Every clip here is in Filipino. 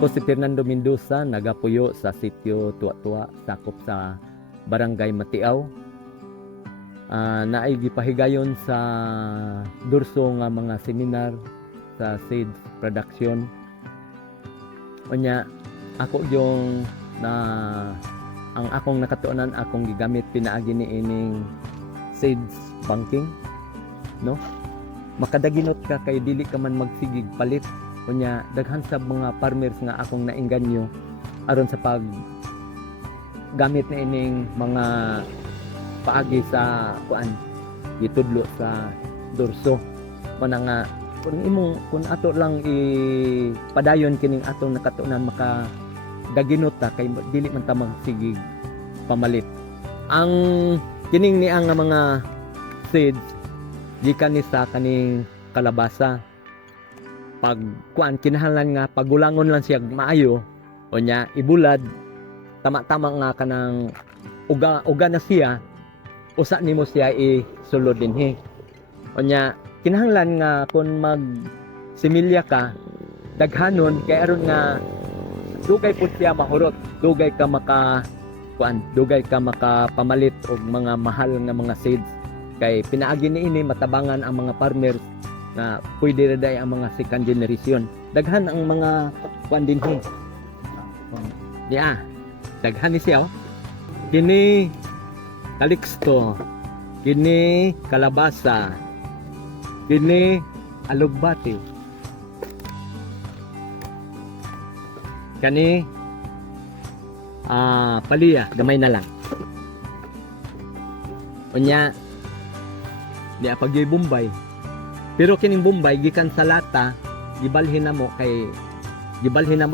Ako si Fernando Mendoza, nagapuyo sa sitio Tuwa-Tuwa, sakop sa Barangay Matiaw. Naay gipahigayon sa durso nga mga seminar sa seeds production. Unya ako yung ang akong nakatuunan akong gigamit pinaagi ni ining seeds banking, no? Makadaginot ka kay dili ka man magsigig palit. Unya daghan sa mga farmers nga akong nainganyo aron sa pag gamit na ining mga paagi sa kuan gitudlo sa dorso mana nga kung ato lang padayon kining atong nakatunan maka daginot ta kay dili man ta magsigig pamalit. Ang kining ni ang mga seeds gikan ni sa kaning kalabasa. Pag kuan kinahanglan nga pagulangon lang siya maayo o nya ibulad tama-tama nga kanang uga na siya usa nimo siya isulod dinhi. O nya kinahanglan nga kung mag similya ka daghanon kay aron nga dugay pud siya mahurot, dugay ka makapamalit og mga mahal nga mga seeds kay pinaagi niini matabangan ang mga farmers na pwede raday ang mga second generation. Daghan ang mga kuan dinhi. Daghan ni siya. Kini Calixto, kini kalabasa, kini alugbati, kani palya, gamay na lang. Unya di apagyoy Bombay. Pero kining Bombay gikan sa lata gibalhin na mo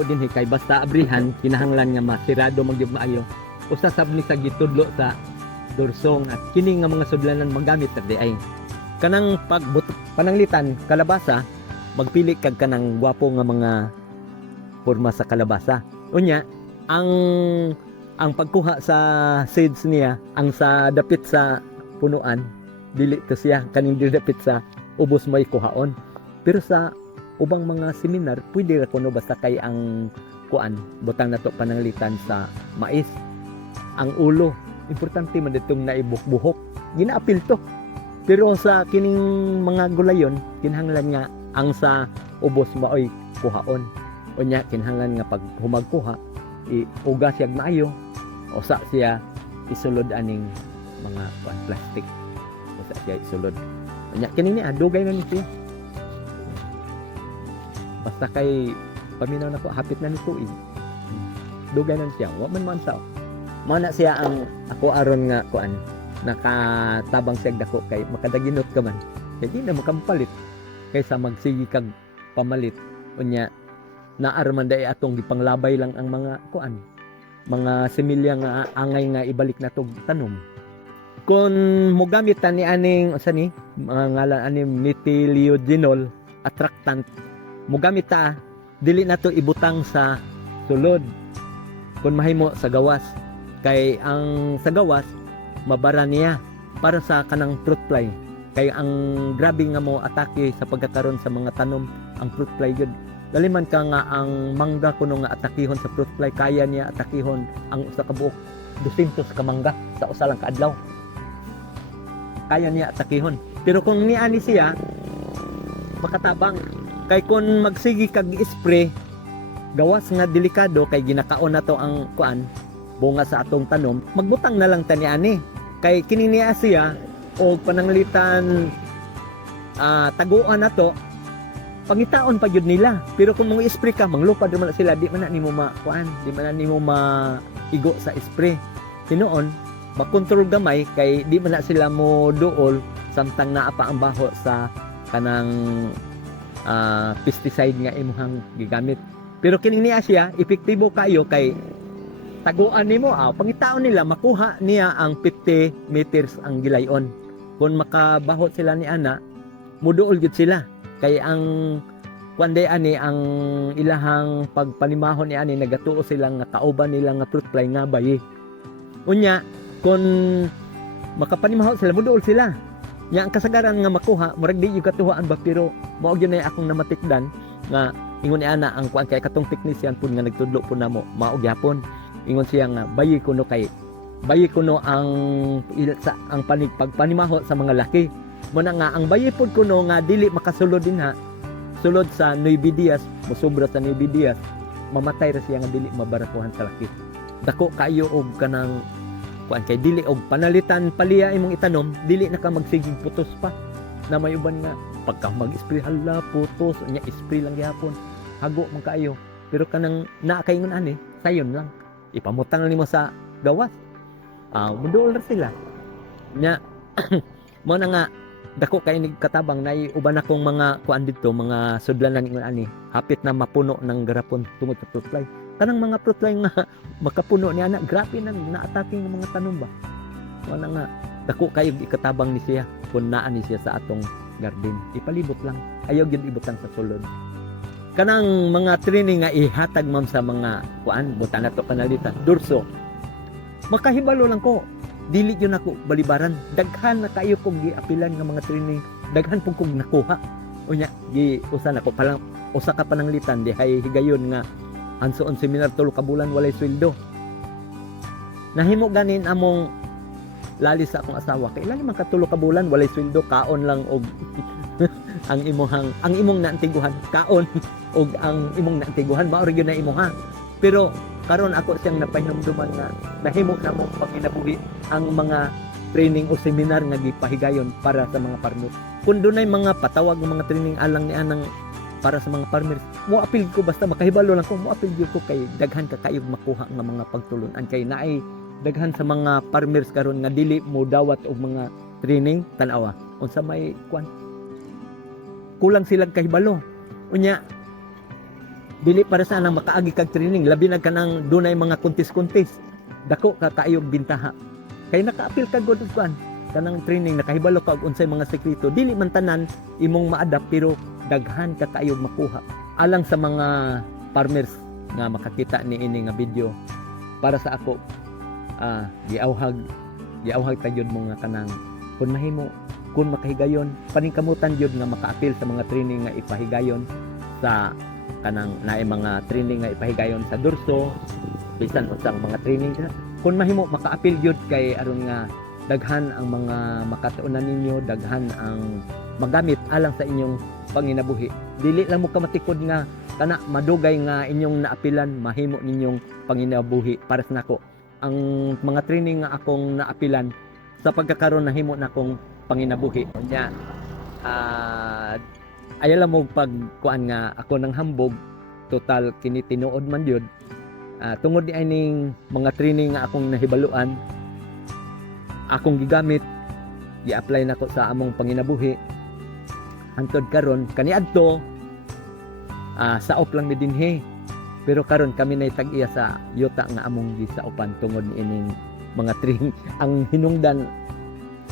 dinhi kay basta abrihan kinahanglan nga masirado magyud maayo. Usa sab ni sa gitudlo sa dorsong at kini nga mga sudlanan magamit tadi ay kanang pananglitan kalabasa magpili kag kanang gwapo nga mga porma sa kalabasa. Unya ang pagkuha sa seeds niya ang sa dapit sa punuan dili to siya kaning dapit sa ubos may kuhaon. Pero sa ubang mga seminar pwede ra kuno basta kay ang kuan butang nato pananglitan sa mais. Ang ulo importante man ditong naibuk-buhok ginaapil to. Pero sa kining mga gulayon kinahanglan nga ang sa ubos maoy kuhaon. Unya kinahanglan nga pag humagkuha iuga siya maayo usa siya isulod aning mga plastic usa siya isulod. Unya kini ni dugay na ni siya. Basta kay paminaw na ko hapit na ni tuig. Dugay na siya. Wa man mansaw. Mao na siya ang ako aron nga kuan nakatabang siya dako kay makadaginot ka man. Kay di na makampalit kaysa magsigi kag pamalit. Unya naarman dai atong gipanglabay lang ang mga kuan mga semilya nga angay nga ibalik na tog tanom. Kung mogamit ta ni aning usa ni mga ngalan aning methyliodinol attractant mogamit ta dili nato ibutang sa sulod kung mahimo sa gawas kay ang sa gawas mabara niya para sa kanang fruit fly kay ang grabe nga mo atake sa pagkakaroon sa mga tanom ang fruit fly jud dali man ka nga ang mangga kuno nga atakihon sa fruit fly kaya niya atakihon ang usa ka buok 200 ka mangga sa usa lang ka adlaw kaya niya atakihon. Pero kung niani siya makatabang kay kung magsigi kag spray gawas nga delikado kay ginakaon na to ang kuan bunga sa atong tanom magbutang na lang tani ani kay kini niya siya og pananglitan taguan na to pangitaon pa jud nila. Pero kung mga spray ka manglupad man sila di man na nimo makuan di man na nimo maigo sa spray tinuon makontrol gamay kay di man na sila mo duol samtang naa pa ang baho sa kanang pesticide nga imong gigamit. Pero kining niya siya epektibo kayo kay taguan nimo pangitaon nila makuha niya ang 50 meters ang gilayon. Kung makabahot sila ni ana muduol gid sila kay ang kuanday ani ang ilahang pagpanimahon ni ani nagatuo sila nga kauban nila nga fruit fly nga bayi. Unya kung makapanimahon sila muduol sila nya ang kasagaran nga makuha murag di yung katuhaan ba pero mao gyud na akong namatikdan nga Ingon ni ana ang kuan kay katong technician pud nga nagtudlo po namo mao gyapon. Ingon siya nga bayi kuno ang ang pagpanimaho sa mga laki. Mo na nga ang bayi pod kuno nga dili makasulod dinha sulod sa Nueve Diaz, mosobra sa Nueve Diaz, mamatay ra siya nga dili mabarakuhan sa laki. Dako kayo og kanang kuan kay dili og panalitan paliya imong itanom, dili na ka magsigig putos pa. Na may uban nga pagka mag-spray hala putos, nya spray lang gyapon. Hago man kaayo. Pero kanang naa kay ngon ani, sayon lang. Ipamutang nimo sa gawas. Muduol ra sila. Nya mo na nga dako kay ni katabang nay uban akong mga kuan dito, mga sudlanan ingon ani, hapit na mapuno ng garapon tungod sa fruit fly. Kanang mga fruit fly nga makapuno ni ana, grabe nang na-attacking ng mga tanom ba. Mo na nga dako kayo ikatabang ni siya kun naa ni siya sa atong garden. Ipalibot lang. Ayaw gyud ibutang sa sulod. Kanang mga training nga ihatag ma'am sa mga kuan, buta na to panalitan, durso. Makahibalo lang ko. Dili yun ako balibaran. Daghan na kayo kong giapilan nga mga training. Daghan pong kong nakuha. Unya, usa na ko palang usa ka pananglitan di hay higayon nga ansoon seminar 3 ka bulan walay sweldo. Nahimo ganin among lali sa akong asawa kay ilan man ka 3 ka bulan walay sweldo, kaon lang og ang imong naantiguhan kaon og ang imong naantiguhan mao gyud na imuha. Pero karon ako siyang napahinumduman nga nahimo na mo panginabuhi ang mga training o seminar nga gipahigayon para sa mga farmer. Kung dunay mga patawag ng mga training alang ni anang para sa mga farmers, mo apil ko basta makahibalo lang ko, mo apil ko kay daghan ka kayo makuha nga mga pagtulon-an kay naay daghan sa mga farmers karon nga dili mo dawat og mga training tan-awa unsa may kwan kulang silang kahibalo. Unya dili para sa nang makaagi kag training labi na kanang dunay mga kuntis-kuntis dako ka kaayog bintaha kay nakaapil ka god kuan kanang training nakahibalo ka og unsay mga sekreto dili man tanan imong maadapt pero daghan ka kaayog makuha alang sa mga farmers nga makakita ni ini nga video. Para sa ako giawhag ta gyud mo nga kanang kun mahimo kun makahigayon paningkamutan gyud nga makaapil sa mga training nga ipahigayon sa kanang naay mga training nga ipahigayon sa durso bisan unsang mga training kun mahimo makaapil gyud kay aron nga daghan ang mga makatuunan ninyo, daghan ang magamit alang sa inyong panginabuhi. Dili lang mo ka matikod nga kana madugay nga inyong naapilan mahimo ninyong panginabuhi. Para sa nako ang mga training nga akong naapilan sa pagkakaroon nahimo na akong panginabuhi nya ayala mo pagkuan nga ako nang hambog total kini tinuod man yun tungod ni ining mga training nga akong nahibaluan akong gigamit i-apply nako sa among panginabuhi hantod karon kaniadto saop lang ni dinhi pero karon kami nay tag-iya sa yuta nga among gisaopan tungod ni ining mga training ang hinungdan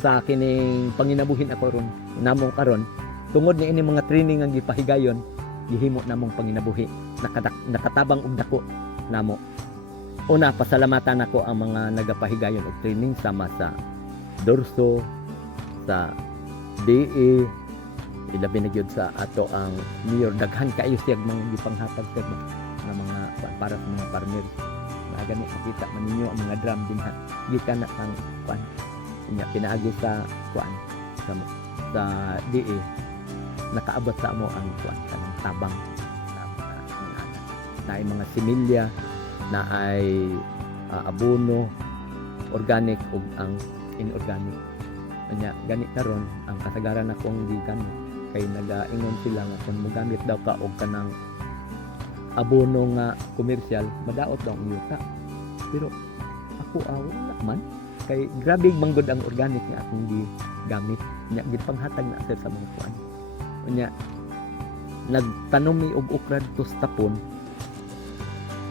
sa kining panginabuhin ako ron namong karon tungod ni ini mga training ang gipahigayon gihimo namong panginabuhi nakatabang og dako namo. Una pasalamatan ako ang mga nagapahigayon og training sama sa Dorso sa DE ilabi na gyud sa ato ang mayor daghan kaayo siya mga gipanghatag sa mga para sa mga farmers na gani makita man ninyo ang mga drum din ha gikan na ang kwan nya pinaagi sa kwan sa DE nakaabot sa amo ang kwan kanang tabang na ay mga similya na ay abono organic ug ang inorganic nya gani karon ang kasagaran akong gigamit kay nagaingon sila nga kung mogamit daw ka og kanang abono nga komersyal madaot daw ang yuta pero ako wala man kay grabe manggod ang organic nga akong gigamit nya gipanghatag na sa mga kuan nya nagtanom mi og okra dito sa tapon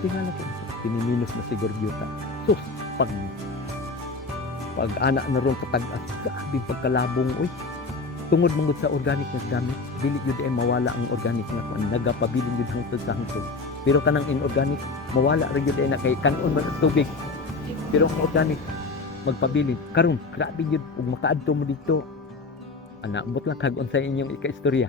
tingala ko piniminus na siguro yuta sus pag anak na ron katag-as grabe pagkalabong oy tungod mangod sa organic nga gamit dili jud ay mawala ang organic nga kuan nagapabilin jud hangtod sa hangtod pero kanang inorganic mawala ra jud ay na kay kanon man ang tubig pero ang organic magpabilin karon grabe jud ug makaadto mo dito ana ambot lang kag unsay inyong ika-istorya